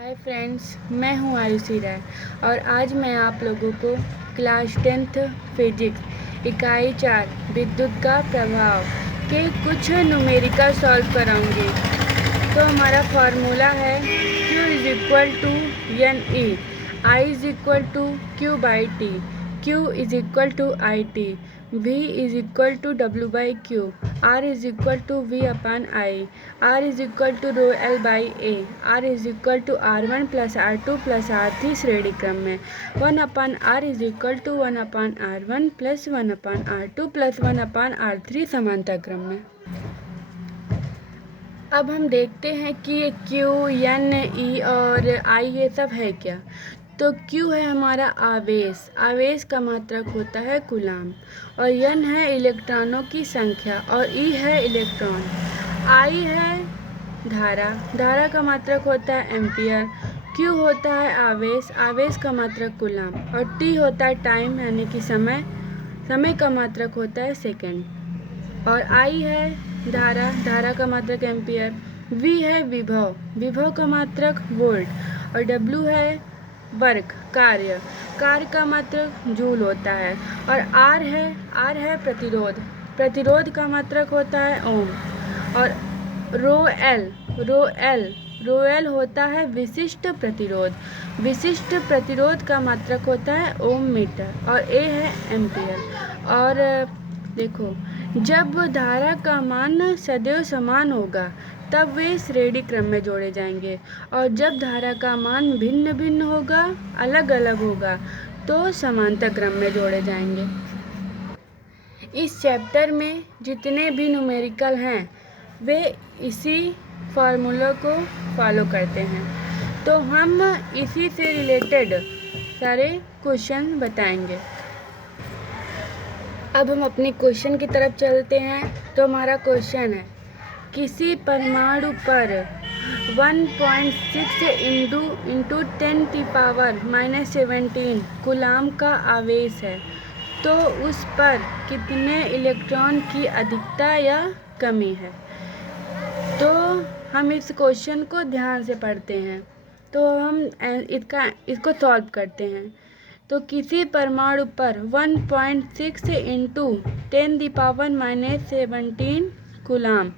Hi friends, मैं हूँ आयुषी राय और आज मैं आप लोगों को क्लास 10th फिजिक्स इकाई 4 विद्युत का प्रभाव के कुछ न्यूमेरिकल सॉल्व कराऊंगी। तो हमारा फार्मूला है Q is equal to N E, I is equal to Q by T, Q is equal to I T, V is equal to W by Q, R is equal to V upon I, R is equal to rho L by A, R is equal to R1 plus R2 plus R3 श्रेणी क्रम में, 1 upon R is equal to 1 upon R1 plus 1 upon R2 plus 1 upon R3 समांतर क्रम में। अब हम देखते हैं कि Q, N, E और I ये सब है क्या। तो Q है हमारा आवेश, आवेश का मात्रक होता है कूलाम, और N है इलेक्ट्रॉनों की संख्या और E है इलेक्ट्रॉन, I है धारा, धारा का मात्रक होता है एम्पियर, Q होता है आवेश, आवेश का मात्रक कूलाम, और T होता है टाइम यानी कि समय, समय का मात्रक होता है सेकेंड, और I है धारा, धारा का मात्रक एम्पियर, V है विभव, विभव का मात्रक वोल्ट, और W है वर्क, कार्य, कार्य का मात्रक जूल होता है, और R है प्रतिरोध, प्रतिरोध का मात्रक होता है ओम, और रो एल होता है विशिष्ट प्रतिरोध, विशिष्ट प्रतिरोध का मात्रक होता है ओम मीटर, और A है एम्पियर। और देखो, जब धारा का मान सदैव समान होगा तब वे श्रेणी क्रम में जोड़े जाएंगे, और जब धारा का मान भिन्न भिन्न होगा, अलग अलग होगा, तो समांतर क्रम में जोड़े जाएंगे। इस चैप्टर में जितने भी न्यूमेरिकल हैं वे इसी फार्मूला को फॉलो करते हैं, तो हम इसी से रिलेटेड सारे क्वेश्चन बताएंगे। अब हम अपनी क्वेश्चन की तरफ चलते हैं। तो हमारा क्वेश्चन है, किसी परमाणु पर 1.6 इंटू 10⁻⁻17 कूलाम का आवेश है, तो उस पर कितने इलेक्ट्रॉन की अधिकता या कमी है। तो हम इस क्वेश्चन को ध्यान से पढ़ते हैं, तो हम इसको सॉल्व करते हैं। तो किसी परमाणु पर 1.6 इंटू 10⁻⁻17 कूलाम,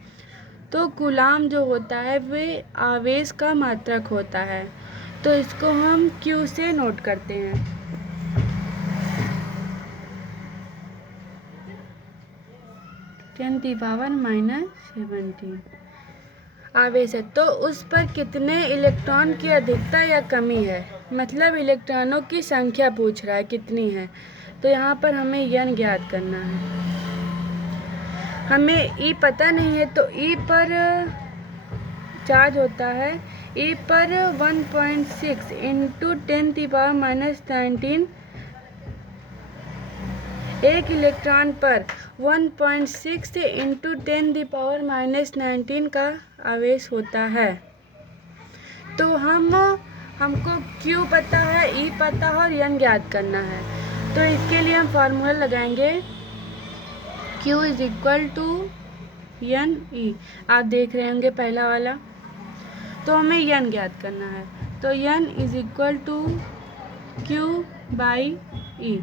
तो कूलाम जो होता है वे आवेश का मात्रक होता है, तो इसको हम Q से नोट करते हैं। (10⁻⁻17 आवेश है, तो उस पर कितने इलेक्ट्रॉन की अधिकता या कमी है, मतलब इलेक्ट्रॉनों की संख्या पूछ रहा है कितनी है। तो यहाँ पर हमें N ज्ञात करना है, हमें E पता नहीं है, तो E पर चार्ज होता है, E पर 1.6 इंटू 10⁻⁻19, एक इलेक्ट्रॉन पर 1.6 इंटू 10⁻⁻19 का आवेश होता है। तो हमको Q पता है, E पता है और N ज्ञात करना है। तो इसके लिए हम फार्मूला लगाएंगे Q is equal to N E, आप देख रहे होंगे पहला वाला। तो हमें N ज्ञात करना है, तो N is equal to Q by E।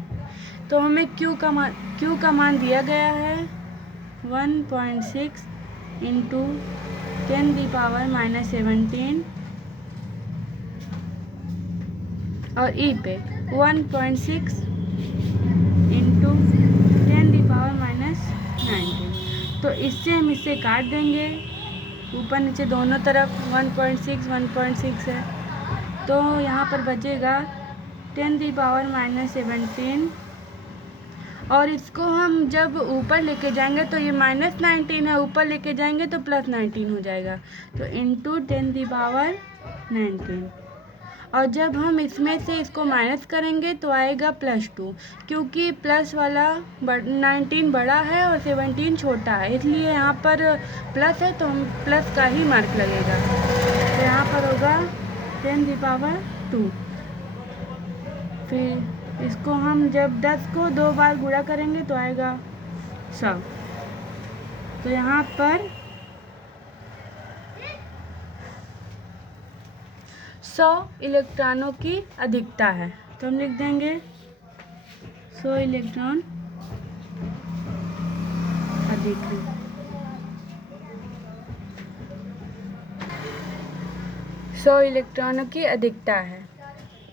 तो हमें Q का मान दिया गया है 1.6 इंटू 10⁻⁻17, और E पे 1.6 इंटू 10⁻⁻19। तो इससे हम इसे काट देंगे, ऊपर नीचे दोनों तरफ 1.6 है, तो यहाँ पर बचेगा 10⁻⁻17, और इसको हम जब ऊपर लेके जाएंगे तो ये -19 है, ऊपर लेके जाएंगे तो +19 हो जाएगा, तो इंटू 10⁻19, और जब हम इसमें से इसको माइनस करेंगे तो आएगा +2, क्योंकि प्लस वाला 19 बड़ा है और 17 छोटा है, इसलिए यहाँ पर प्लस है तो हम प्लस का ही मार्क लगेगा। तो यहाँ पर होगा 10⁻2। फिर इसको हम जब 10 को 2 बार गुणा करेंगे तो आएगा 100। तो यहाँ पर 100 इलेक्ट्रॉनों की अधिकता है। तो हम लिख देंगे 100 इलेक्ट्रॉन अधिक है। 100 इलेक्ट्रॉनों की अधिकता है।